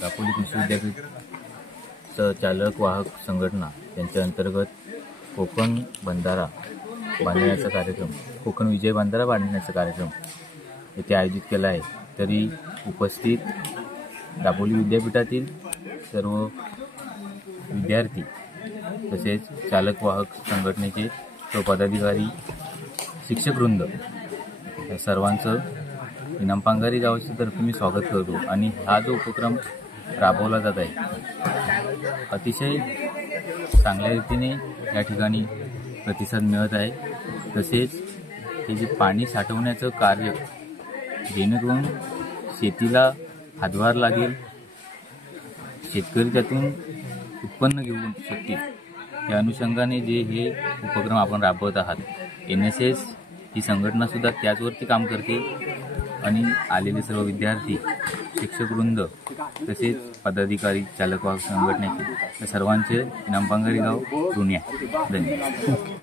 दापोली कृषी विद्यापीठ चालक वाहक संघटना यांच्या अंतर्गत कोकण बंधारा बांधण्याचा कार्यक्रम, कोकण विजय बंधारा बांधण्याचा कार्यक्रम येथे आयोजित केला आहे। तरी उपस्थित दापोली विद्यापीठातील सर्व विद्यार्थी तसेच चालक वाहक संघटनेचे पदाधिकारी, शिक्षकवृंद या सर्वांचं इनामपांगारी गावाच्या तर्फे मी स्वागत करतो। आणि हा जो उपक्रम राबवला जात आहे अतिशय चांगल्या रीतीने या ठिकाणी प्रतिसाद मिळत आहे। तसेच हे जे पाणी साठवण्याचं कार्य जेणेकरून शेतीला हातभार लागेल, शेतकरी त्यातून उत्पन्न घेऊ शकतील या अनुषंगाने जे हे उपक्रम आपण राबवत आहात। NSS ही संघटना सुद्धा त्याचवरती काम करते आणि आलेले सर्व विद्यार्थी, शिक्षकवृंद तसेच पदाधिकारी, चालक वाहक संघटनेचे या सर्वांचे इनामपांगारी गाव ऋणी आहे। धन्यवाद।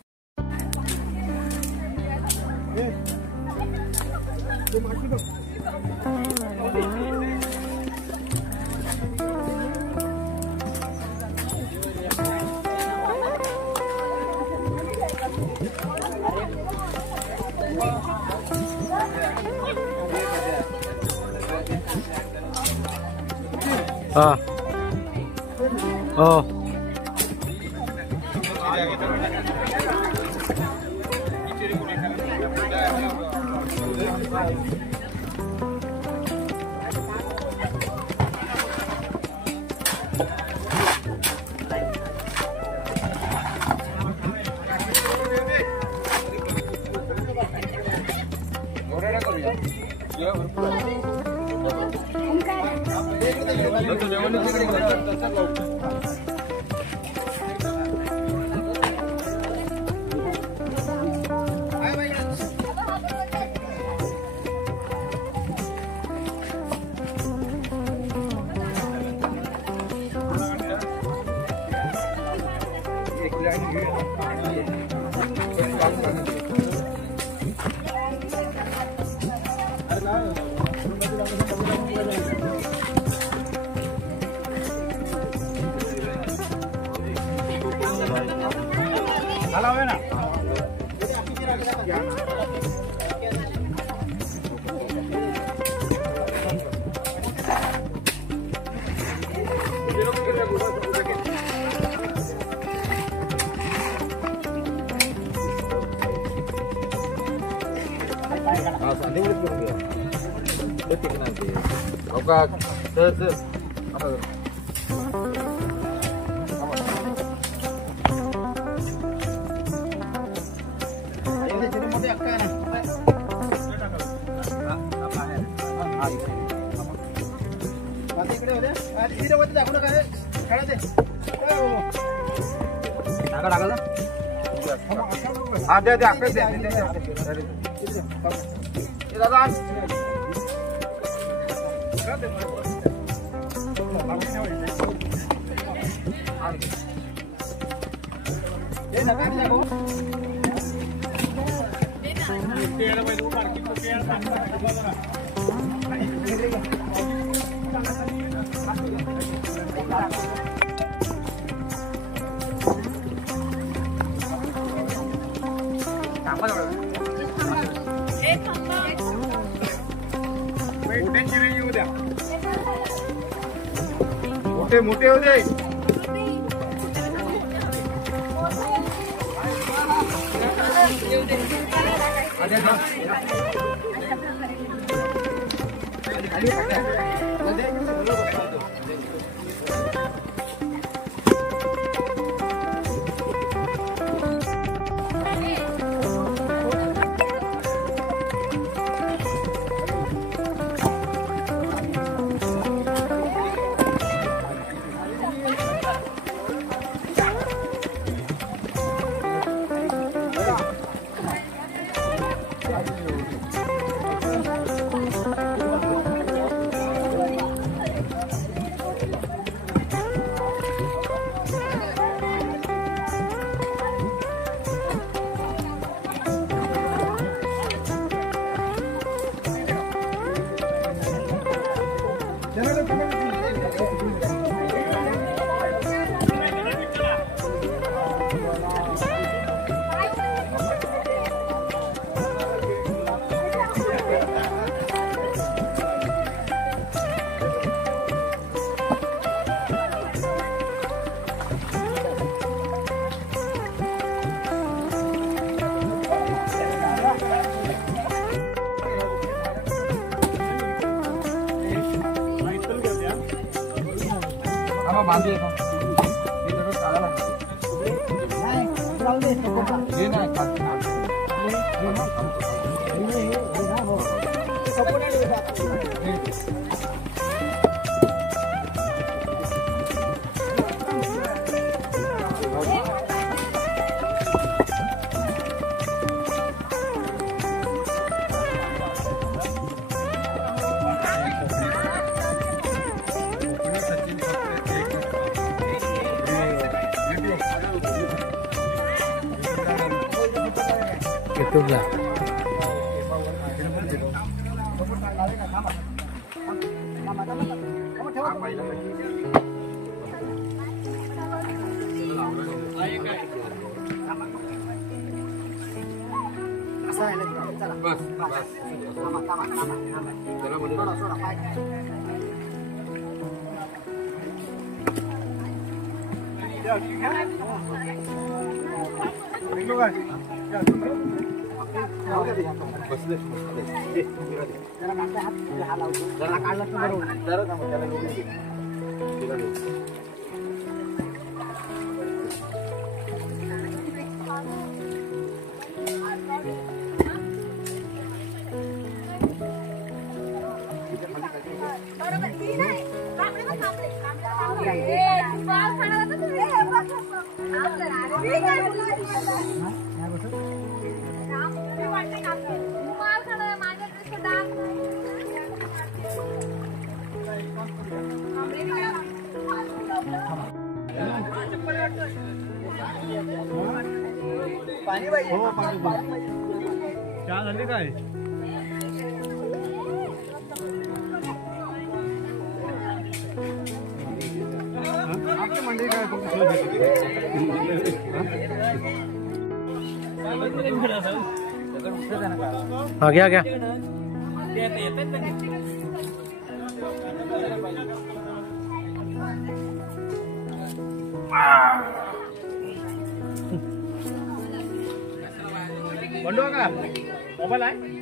मोठे हो दे। बांधे YouTube lah. चहा झाली काय? आपली मंडई काय हाँ गया गया बंडो का मोबाईल आहे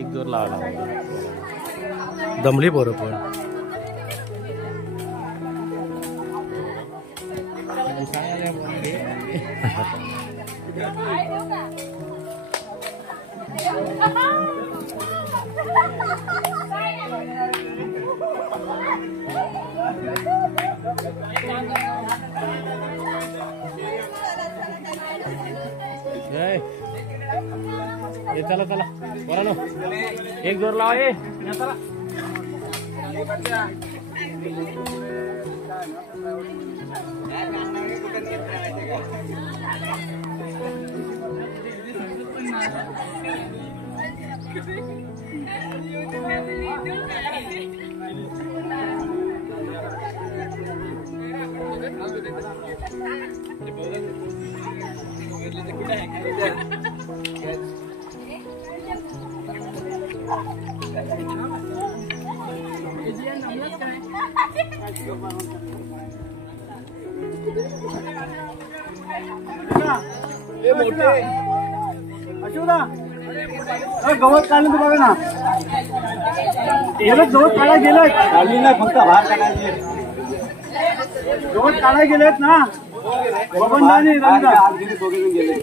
एक जोर लावला दमली पोरं पण चला चला बरं नो एक जोर लावा ये चला गवत काढलं बघा ना गवत काढायला गेलं काढली नाही फक्त बाहेर काढायचे गवत काढायला गेलेत ना बबनदानी गेले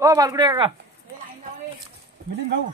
ओ बालकुडे काका मिलिंद भाऊ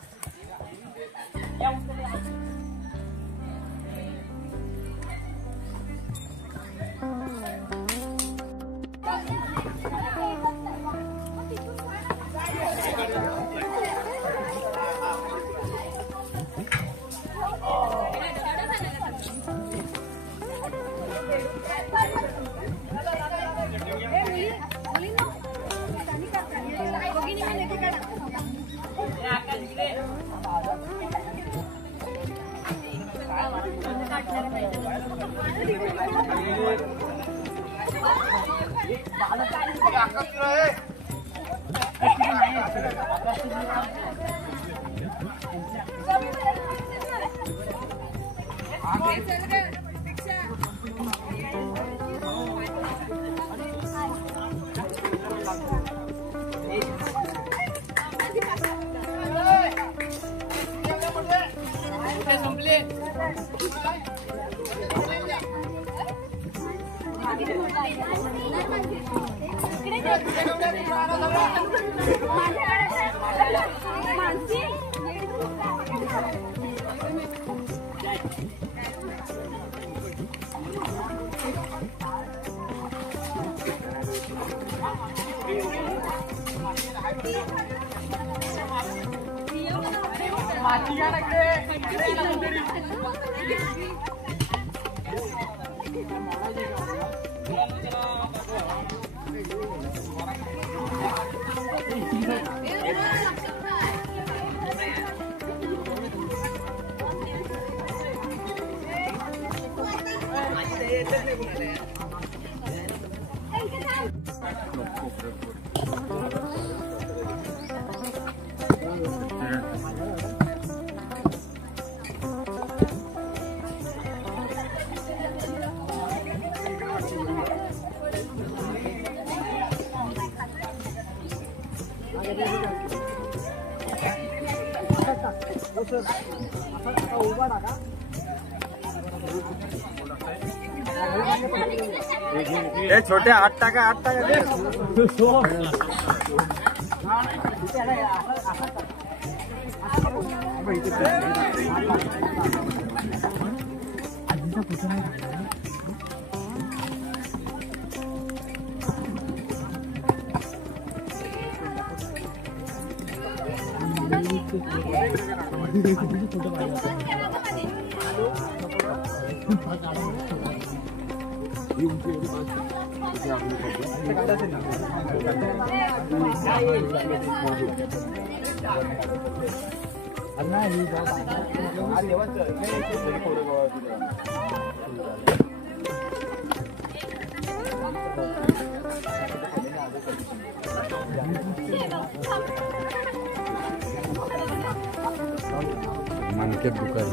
छोटे 8 टाका 8 टाका मानके दुकान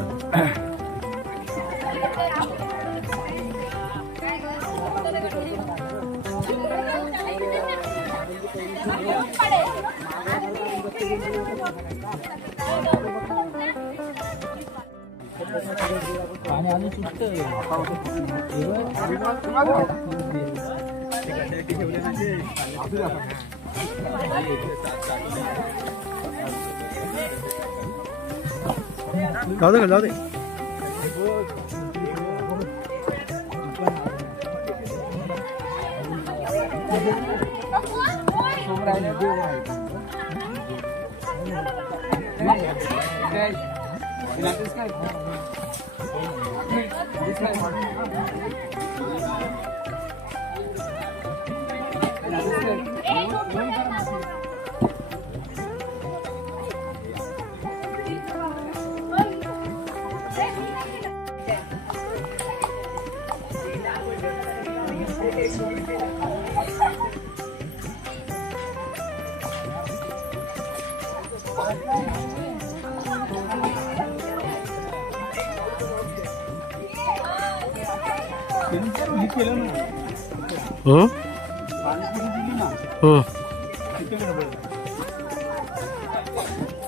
जाऊ दे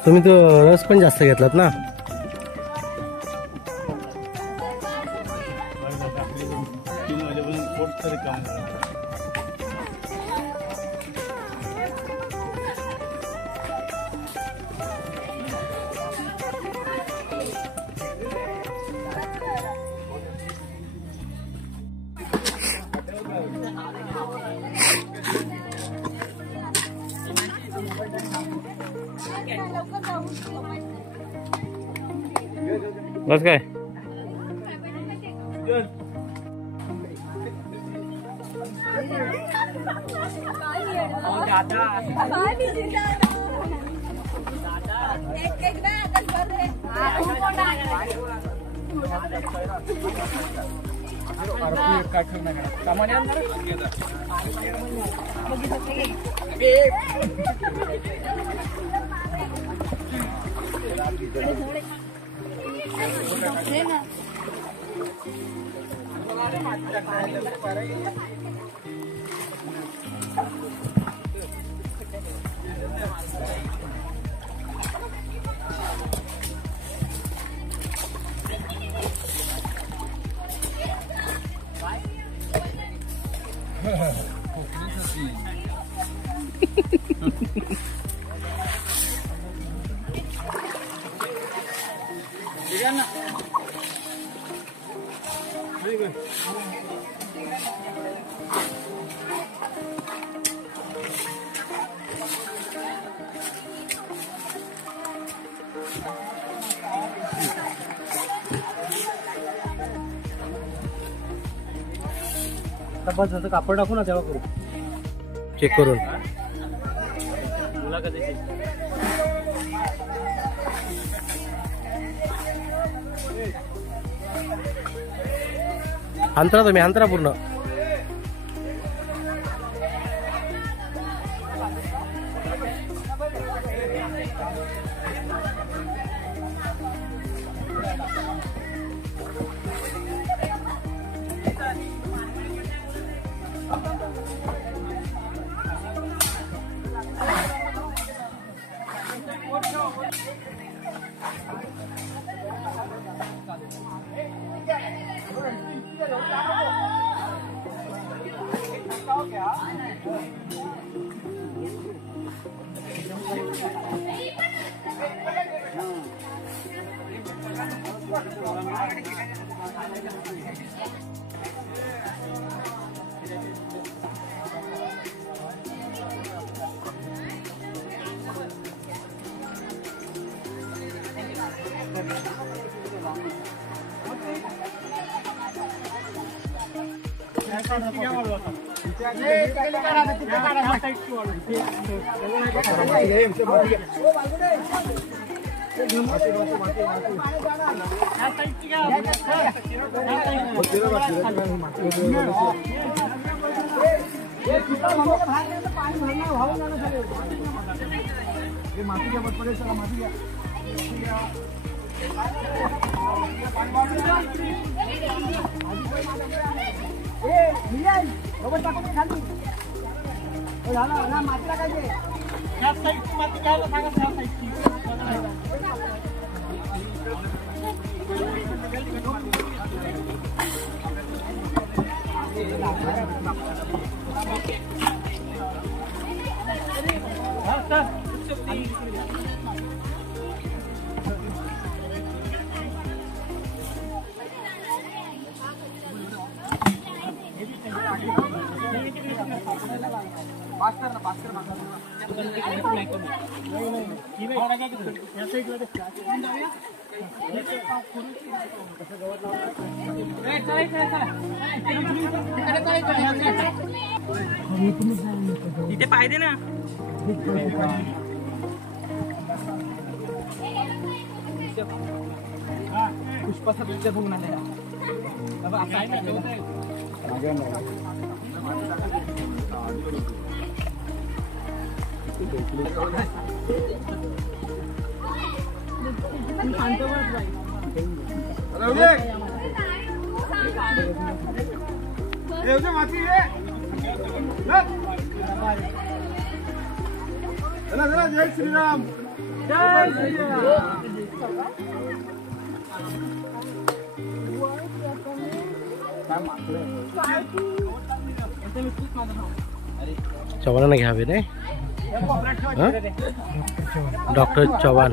तुम्ही तो रस पण जास्त घेतलात ना. बस काय बस जसं कापड टाकू ना तेव्हा करू चेक करून अंतरा तुम्ही अंतरा पूर्ण तिथे पाहिजे ना पुष्पाचा पिक्चर बघून आले जय श्रीराम जय श्रीराम चव्हाणांना घ्यावे रे डॉक्टर चव्हाण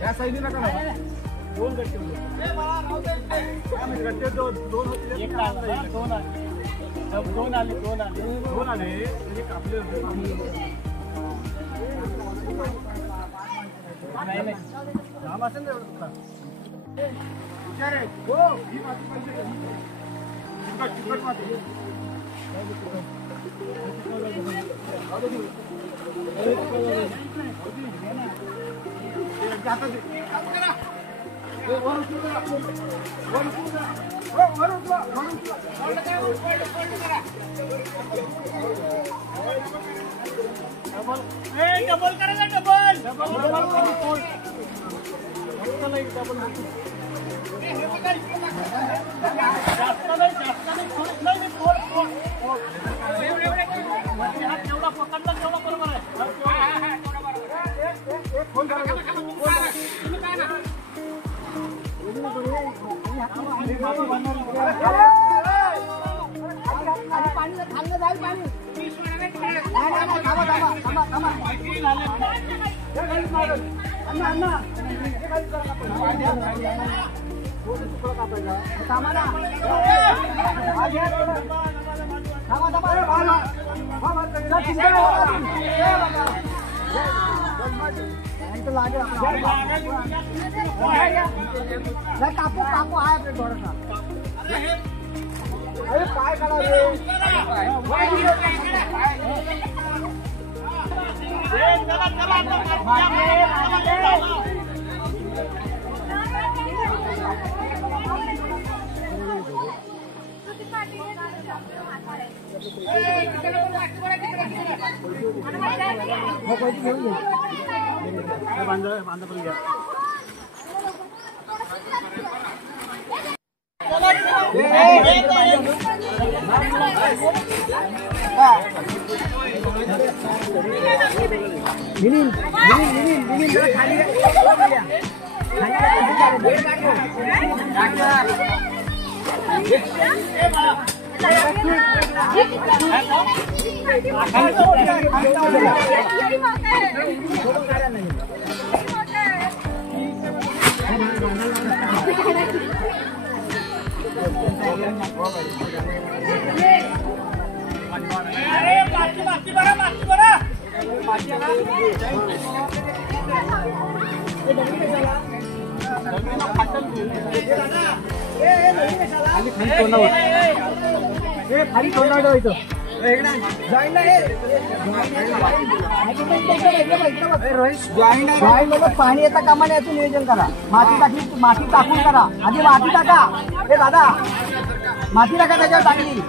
या साईडला नका दोन गट्टे एक दोन आले म्हणजे कापले होते नाही काम असेल ना एवढं विचार आहे हो ही माती चिकट माती डबल करा डबल कापू कापू आहे आपल्या थोडासा अरे काय करा पाणी येता कामाने याचं नियोजन करा माती टाकून करा आधी माती टाका हे दादा माती टाका त्याच्यावर चांगली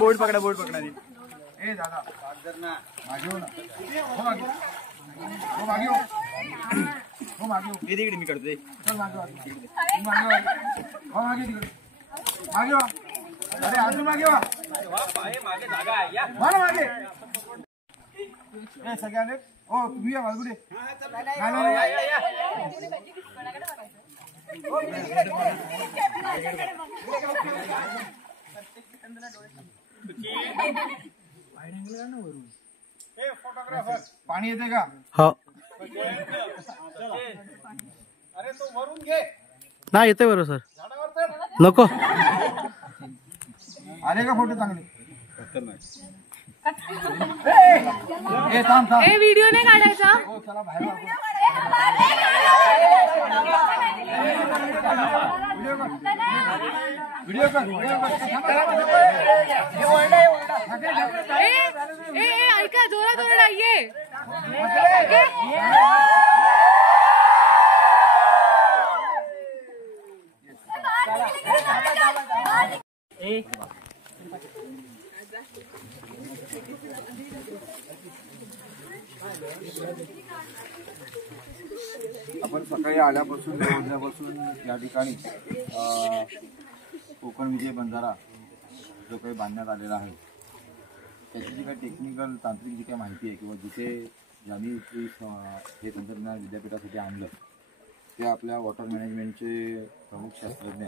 बोर्ड पकडा ए दादा मागे हो ना हो मागे हो मागे हो मागे हे तिकडे मी करतोय चल मागे हो मागे तिकडे मागे वा अरे अजून मागे वा मागे जागा आहे या मागे ए सगळ्यांनी ओ तुम्ही या मागुडे पाणी येते का हो अरे तो वरून घे नाही येते बरोबर सर नको आले का फोटो चांगले ए व्हिडिओ नाही काढायचा हो चला बाहेर व्हिडिओ ए ऐका जोरात ओरडाये आपण सकाळी आल्यापासून उठल्यापासून या ठिकाणी कोकण विजय बंधारा जो काही बांधण्यात आलेला आहे त्याची जी काही टेक्निकल तांत्रिक जी काही माहिती आहे किंवा जिथे ज्यांनी हे तंत्रज्ञान विद्यापीठासाठी आणलं ते आपल्या वॉटर मॅनेजमेंटचे प्रमुख शास्त्रज्ञ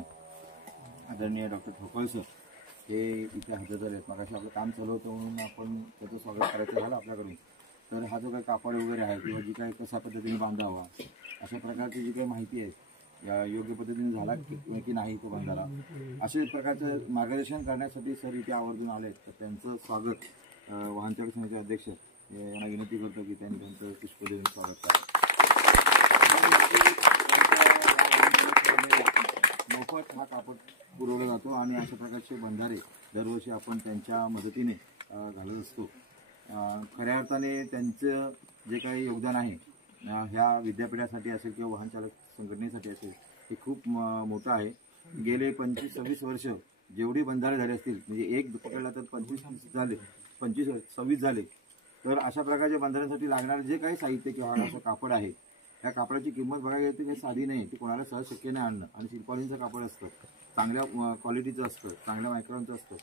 आदरणीय डॉक्टर ठोकळ सर हे इथे हजर झालेत. मगाशी आपलं काम चालू होतं म्हणून आपण त्याचं स्वागत करायचं झालं आपल्याकडून. तर हा जो काही कापड वगैरे आहे किंवा जी काही कशा पद्धतीने बांधावा अशा प्रकारची जी काही माहिती आहे योग्य पद्धतीने झाला की नाही तो बंधारा अशा प्रकारचं मार्गदर्शन करण्यासाठी सर इथे आवर्जून आले. तर त्यांचं स्वागत वाहनचालक समितीचे अध्यक्ष यांना विनंती करतो की त्यांनी त्यांचं पुष्प देऊन स्वागत करावं. मोफत हा कापड पुरवला जातो आणि अशा प्रकारचे बंधारे दरवर्षी आपण त्यांच्या मदतीने घालत असतो. खऱ्या अर्थाने त्यांचं जे काही योगदान आहे ह्या विद्यापीठासाठी असेल किंवा वाहन चालक संघटनेसाठी असेल हे खूप मोठं आहे. गेले 25-26 वर्ष जेवढी बंधारे झाले असतील म्हणजे एक पकडला तर 25 झाले 25-26 झाले. तर अशा प्रकारच्या बंधाऱ्यांसाठी लागणारं जे काही साहित्य किंवा असं कापड आहे त्या कापडाची किंमत बघायला गेली तर काही साधी नाही. ती कोणाला सहज शक्य नाही आणणं. आणि शिल्पालींचं कापड असतं चांगल्या क्वालिटीचं असतं चांगल्या मायक्रॉनचं असतं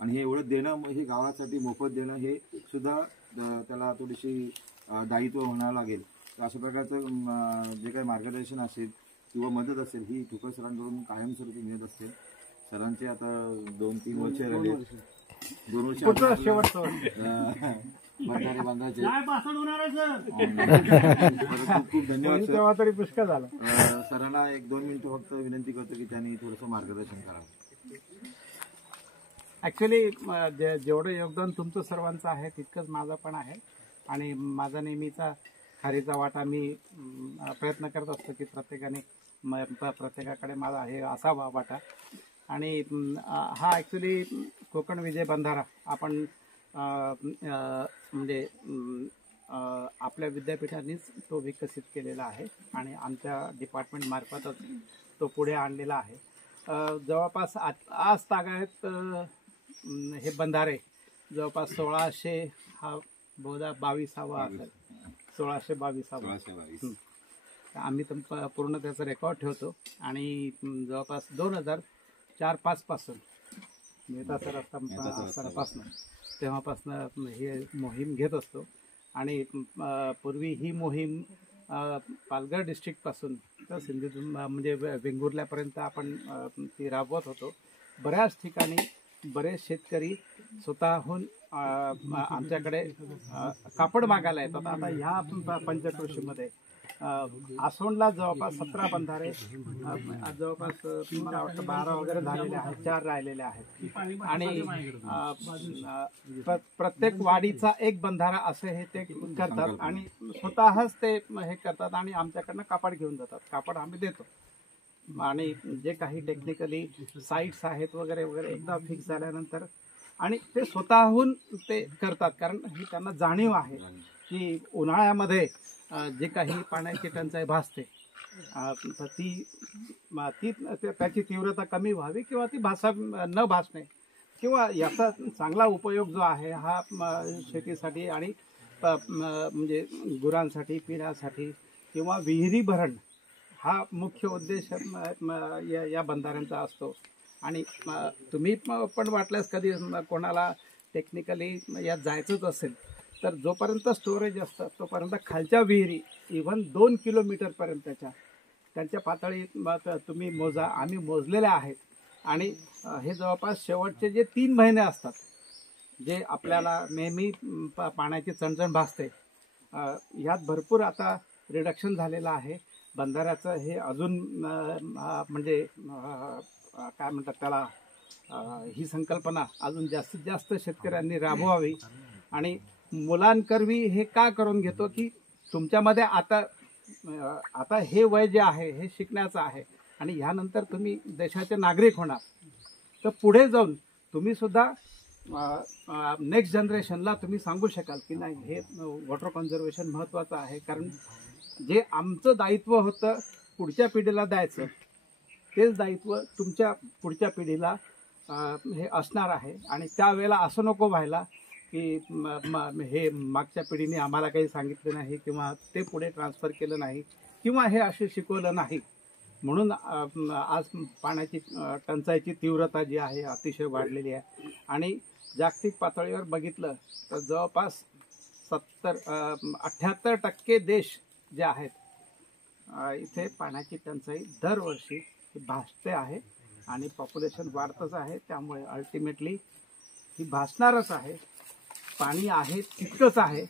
आणि हे एवढं देणं हे गावासाठी मोफत देणं हे सुद्धा त्याला थोडीशी दायित्व होणार लागेल. तर अशा प्रकारचं जे काही मार्गदर्शन असेल किंवा मदत असेल ही ठोकळ सरांकडून कायमस्वरूपी मिळत असते. सरांचे आता 2-3 वर्ष राहिले 2 वर्ष बंधारे बांधायचे खूप खूप धन्यवाद तरी पुष्कळ झाला. सरांना 1-2 मिनिटं फक्त विनंती करतो की त्यांनी थोडंसं मार्गदर्शन करावं. ॲक्च्युली जेवढं योगदान तुमचं सर्वांचं आहे तितकंच माझं पण आहे आणि माझा नेहमीचा खारीचा वाटा मी प्रयत्न करत असतो की प्रत्येकाकडे माझा हे असावा वाटा. आणि हा ॲक्च्युली कोकण विजय बंधारा आपण म्हणजे आपल्या विद्यापीठानेच तो विकसित केलेला आहे आणि आमच्या डिपार्टमेंटमार्फतच तो पुढे आणलेला आहे. जवळपास आज तागायत हे बंधारे जवळपास 1600 हा बहुधा 22वा असेल 1622. आम्ही तर पूर्ण त्याचा रेकॉर्ड ठेवतो आणि जवळपास 2004-05 पासून मेहता सर असतानापासून तेव्हापासून हे मोहीम घेत असतो. आणि पूर्वी ही मोहीम पालघर डिस्ट्रिक्टपासून तर सिंधुदुर्ग म्हणजे वेंगुर्ल्यापर्यंत आपण ती राबवत होतो. बऱ्याच ठिकाणी बरेच शेतकरी स्वतःहून आमच्याकडे कापड मागायला येतात. आता ह्या पंचक्रोशीमध्ये आसोंडला जवळपास 17 बंधारे जवळपास मला वाटतं 12 वगैरे झालेले आहेत, 4 राहिलेले आहेत. आणि प्रत्येक वाडीचा एक बंधारा असे हे ते करतात आणि स्वतःच ते हे करतात आणि आमच्याकडनं कापड घेऊन जातात. कापड आम्ही देतो. आणि जे काही टेक्निकली साईट्स आहेत वगैरे वगैरे एकदा फिक्स झाल्यानंतर आणि ते स्वतःहून ते करतात. कारण ही त्यांना जाणीव आहे की उन्हाळ्यामध्ये जे काही पाण्याची टंचाई भासते तर त्याची तीव्रता कमी व्हावी किंवा ती न भासणे किंवा याचा चांगला उपयोग जो आहे हा शेतीसाठी आणि म्हणजे गुरांसाठी पिण्यासाठी किंवा विहिरी भरण हा मुख्य उद्देश या बंधाऱ्यांचा असतो. आणि तुम्ही पण वाटल्यास कधी कोणाला टेक्निकली यात जायचंच असेल तर जोपर्यंत स्टोरेज असतं तोपर्यंत खालच्या विहिरी इव्हन 2 किलोमीटरपर्यंतच्या त्यांच्या पातळी तुम्ही मोजा. आम्ही मोजलेल्या आहेत. आणि हे जवळपास शेवटचे जे 3 महिने असतात जे आपल्याला नेहमी पाण्याची चणचण भासते ह्यात भरपूर आता रिडक्शन झालेलं आहे. बंधाऱ्याचं हे अजून म्हणजे काय म्हणतात त्याला ही संकल्पना अजून जास्तीत जास्त शेतकऱ्यांनी राबवावी. आणि मुलांकरवी हे का करून घेतो की तुमच्यामध्ये आता हे वय जे आहे हे शिकण्याचं आहे आणि ह्यानंतर तुम्ही देशाचे नागरिक होणार. तर पुढे जाऊन तुम्ही सुद्धा नेक्स्ट जनरेशनला तुम्ही सांगू शकाल की नाही हे वॉटर कन्झर्वेशन महत्त्वाचं आहे. कारण जे आमचं दायित्व होतं पुढच्या पिढीला द्यायचं तेच दायित्व तुमच्या पुढच्या पिढीला हे असणार आहे. आणि त्यावेळेला असं नको व्हायला की हे मागच्या पिढीने आम्हाला काही सांगितलं नाही किंवा ते पुढे ट्रान्सफर केलं नाही किंवा हे असे शिकवलं नाही म्हणून आज पाण्याची टंचाईची तीव्रता जी आहे अतिशय वाढलेली आहे. आणि जागतिक पातळीवर बघितलं तर जवळपास 78% देश जे आहेत इथे पाण्याची टंचाई दरवर्षी भासते आहे आणि पॉप्युलेशन वाढतच आहे. त्यामुळे अल्टिमेटली ही भासणारच आहे. पाणी आहे तितकंच आहे.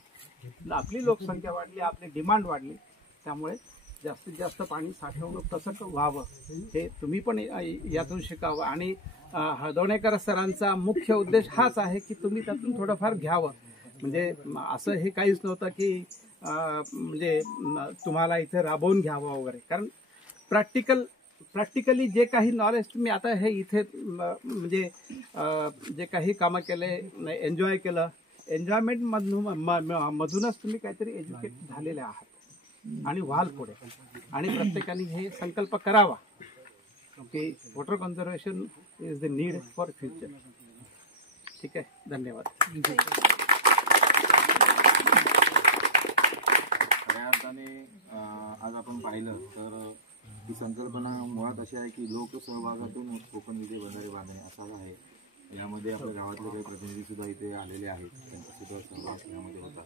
आपली लोकसंख्या वाढली, आपली डिमांड वाढली, त्यामुळे जास्तीत जास्त पाणी साठवणूक कसं व्हावं हे तुम्ही पण यातून शिकावं. आणि हळदवणेकर सरांचा मुख्य उद्देश हाच आहे की तुम्ही त्यातून थोडंफार घ्यावं. म्हणजे असं हे काहीच नव्हतं की म्हणजे तुम्हाला इथे राबवून घ्यावं वगैरे. कारण प्रॅक्टिकली जे काही नॉलेज तुम्ही आता हे इथे म्हणजे जे काही कामं केले एन्जॉय केलं एन्जॉयमेंट मधूनच तुम्ही काहीतरी एज्युकेट झालेले आहात आणि व्हाल पुढे. आणि प्रत्येकाने हे संकल्प करावा की water conservation is the need for future. ठीक आहे, धन्यवाद. खऱ्या अर्थाने आज आपण पाहिलं तर ही संकल्पना मुळात अशी आहे की लोकसहभागातून कोकण विजय बंधारे बांधणे असा आहे. यामध्ये आपल्या गावातले काही प्रतिनिधीसुद्धा इथे आलेले आहेत, त्यांचासुद्धा सहभाग यामध्ये होता.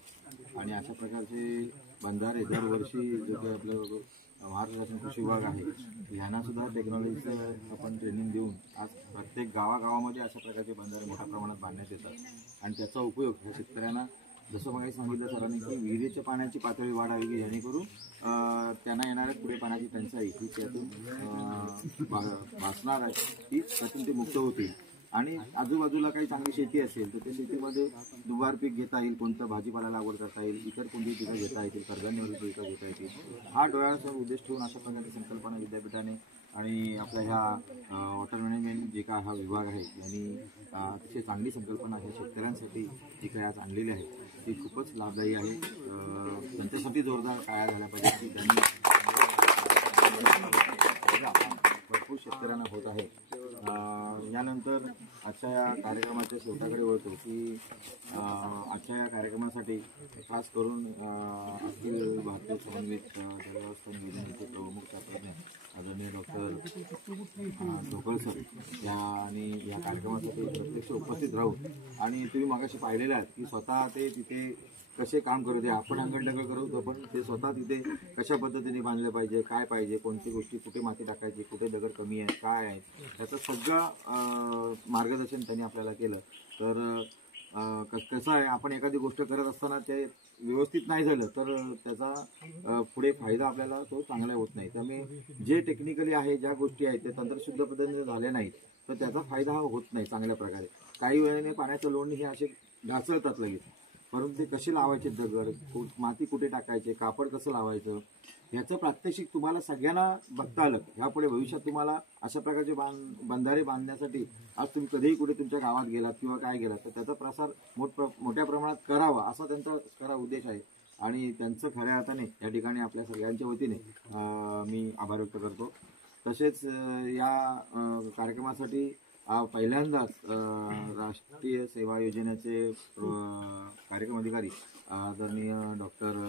आणि अशा प्रकारचे बंधारे दरवर्षी जो काही आपलं महाराष्ट्र शासन कृषी विभाग आहे ह्यांनासुद्धा टेक्नॉलॉजीचं आपण ट्रेनिंग देऊन आज प्रत्येक गावागावामध्ये अशा प्रकारचे बंधारे मोठ्या प्रमाणात बांधण्यात येतात. आणि त्याचा उपयोग ह्या शेतकऱ्यांना जसं मग सांगितलं सरांनी की विहिरीच्या पाण्याची पातळी वाढावी की जेणेकरून त्यांना येणाऱ्या पुढे पाण्याची टंचाई ही त्यातून भासणार आहे ती त्यातून ते मुक्त होतील. आणि आजूबाजूला काही चांगली शेती असेल तर त्या शेतीमध्ये दुबार पीक घेता येईल, कोणतं भाजीपाला लागवड करता येईल, इतर कोणती पिकं घेता येतील, कर्जांवरील पिकं घेता येतील. हा डोळ्याचा उद्देश ठेवून अशा प्रकारची संकल्पना विद्यापीठाने आणि आपल्या ह्या वॉटर मॅनेजमेंट जे काय हा विभाग आहे यांनी अतिशय चांगली संकल्पना ह्या शेतकऱ्यांसाठी जी काही आज आणलेली आहे ती खूपच लाभदायी आहे. त्यांच्यासाठी जोरदार टाळ्या झाल्या पाहिजे की त्यांनी भरपूर शेतकऱ्यांना होत आहे. यानंतर आजच्या या कार्यक्रमाच्या शेवटाकडे वळतो की आजच्या या कार्यक्रमासाठी खास करून अखिल भारतीय समन्वयक जलव्यवस्थापन योजनेचे प्रमुख शास्त्रज्ञ आदरणीय आदरणीय डॉक्टर ढोकळ सर आणि या कार्यक्रमासाठी प्रत्यक्ष उपस्थित राहून आणि तुम्ही मगाशी पाहिलेलं आहे की स्वतः ते तिथे कसे काम करत आहे. आपण अंगडडगळ करतो पण ते स्वतः तिथे कशा पद्धतीने बांधले पाहिजे, काय पाहिजे, कोणती गोष्टी कुठे माती टाकायची, कुठे दगड कमी आहे, काय आहे, याचं सगळं मार्गदर्शन त्यांनी आपल्याला केलं. तर कसं आहे, आपण एखादी गोष्ट करत असताना ते व्यवस्थित नाही झालं तर त्याचा पुढे फायदा आपल्याला तो चांगला होत नाही. त्यामुळे जे टेक्निकली आहे, ज्या गोष्टी आहेत, ते तंत्रशुद्ध पद्धतीने झाले नाहीत तर त्याचा फायदा हा होत नाही चांगल्या प्रकारे. काही वेळेने पाण्याचं लोणी हे असे ढासळतात लगेच, परंतु ते कसे लावायचे दगड, माती कुठे टाकायचे, कापड कसं लावायचं, ह्याचं प्रात्यक्षिक तुम्हाला सगळ्यांना बघता आलं. ह्यापुढे भविष्यात तुम्हाला अशा प्रकारचे बंधारे बांधण्यासाठी आज तुम्ही कधीही कुठे तुमच्या गावात गेलात किंवा काय गेलात तर त्याचा प्रसार मोठ्या प्रमाणात करावा असा त्यांचा खरा उद्देश आहे. आणि त्यांचं खऱ्या अर्थाने या ठिकाणी आपल्या सगळ्यांच्या वतीने मी आभार व्यक्त करतो. तसेच या कार्यक्रमासाठी पहिल्यांदाच राष्ट्रीय सेवा योजनेचे कार्यक्रम अधिकारी आदरणीय डॉक्टर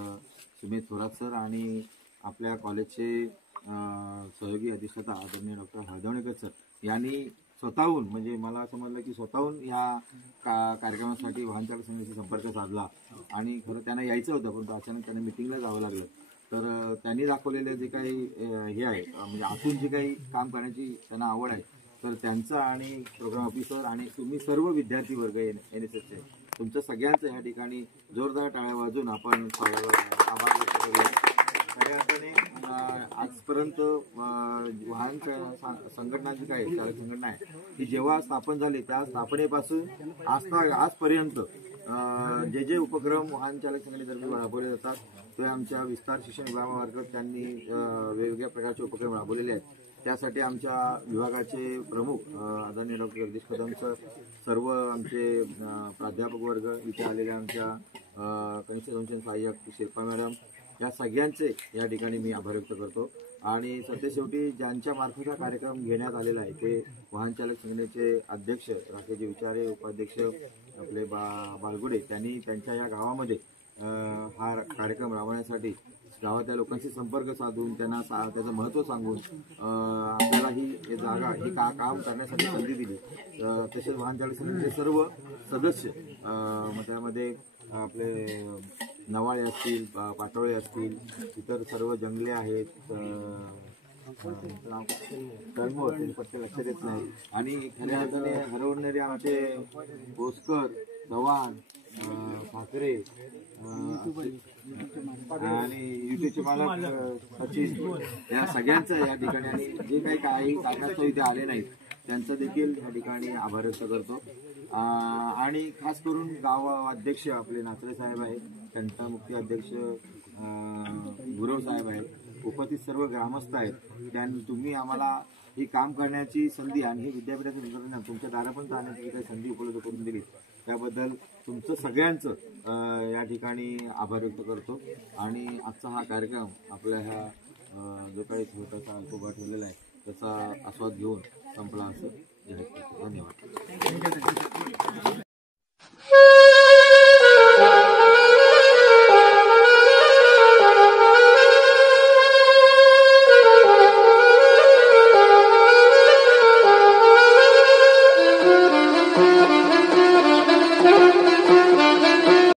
सुमित थोरात सर आणि आपल्या कॉलेजचे सहयोगी अधिष्ठाता आदरणीय डॉक्टर हळदवणेकर सर यांनी स्वतःहून, म्हणजे मला समजलं की स्वतःहून ह्या कार्यक्रमासाठी वाहन चालक संघाशी संपर्क साधला. आणि खरं त्यांना यायचं होतं परंतु अचानक त्यांना मिटिंगला जावं लागलं. तर त्यांनी दाखवलेले जे काही हे आहे, म्हणजे आतून जे काही काम करण्याची त्यांना आवड आहे, तर त्यांचा आणि प्रोग्राम ऑफिसर आणि तुम्ही सर्व विद्यार्थी वर्ग NSSचे तुमचं सगळ्यांचं या ठिकाणी जोरदार टाळ्या वाजून आपण आभार व्यक्त करूया. खऱ्या अर्थाने आजपर्यंत वाहन संघटना जी काय चालक संघटना आहे ती जेव्हा स्थापन झाली त्या स्थापनेपासून आजपर्यंत जे उपक्रम वाहन चालक संघटनेतर्फे राबवले जातात ते आमच्या विस्तार शिक्षण विभागामार्फत त्यांनी वेगवेगळ्या प्रकारचे उपक्रम राबवलेले आहेत. त्यासाठी आमच्या विभागाचे प्रमुख आदरणीय डॉक्टर जगदीश कदम सर, सर्व आमचे प्राध्यापक वर्ग, इथे आलेल्या आमच्या कनिष्ठ संशोधन सहाय्यक शिल्पा मॅडम, या सगळ्यांचे या ठिकाणी मी आभार व्यक्त करतो. आणि सध्या ज्यांच्या मार्फत हा कार्यक्रम घेण्यात आलेला आहे ते वाहन चालक संघटनेचे अध्यक्ष राकेशजी विचारे, उपाध्यक्ष आपले बाळगुडे, त्यांनी त्यांच्या या गावामध्ये हा कार्यक्रम राबवण्यासाठी गावातल्या लोकांशी संपर्क साधून त्यांना त्याचं महत्त्व सांगून आपल्याला ही जागा ही काम करण्यासाठी संधी दिली. तसेच वाहन चालक संघटनेचे सर्व सदस्य, मग त्यामध्ये आपले नवाळे असतील, पाटोळे असतील, इतर सर्व जंगले आहेत, पट्टे लक्षात येत नाही, आणि खऱ्या अर्थाने हरवणारे आमचे भोसकर, चव्हाण, ठाकरे आणि युटीचे मालक सचिन, या सगळ्यांचं या ठिकाणी आणि जे काही कारणास्तव इथे आले नाहीत त्यांचं देखील या ठिकाणी आभार व्यक्त करतो. आणि खास करून गाव अध्यक्ष आपले नाचरे साहेब आहेत, त्यांचा मुख्य अध्यक्ष गुरव साहेब आहेत, उपस्थित सर्व ग्रामस्थ आहेत, तुम्ही आम्हाला ही काम करण्याची संधी आणि ही विद्यापीठाच्या संघटना तुमच्या दारापर्यंत आणण्याची काही संधी उपलब्ध करून दिली त्याबद्दल तुमचं सगळ्यांचं या ठिकाणी आभार व्यक्त करतो. आणि आजचा हा कार्यक्रम आपल्या ह्या जो काही छोटासा अल्पोबा ठेवलेला आहे त्याचा आस्वाद घेऊन संपला असं जाहीर करतो. धन्यवाद.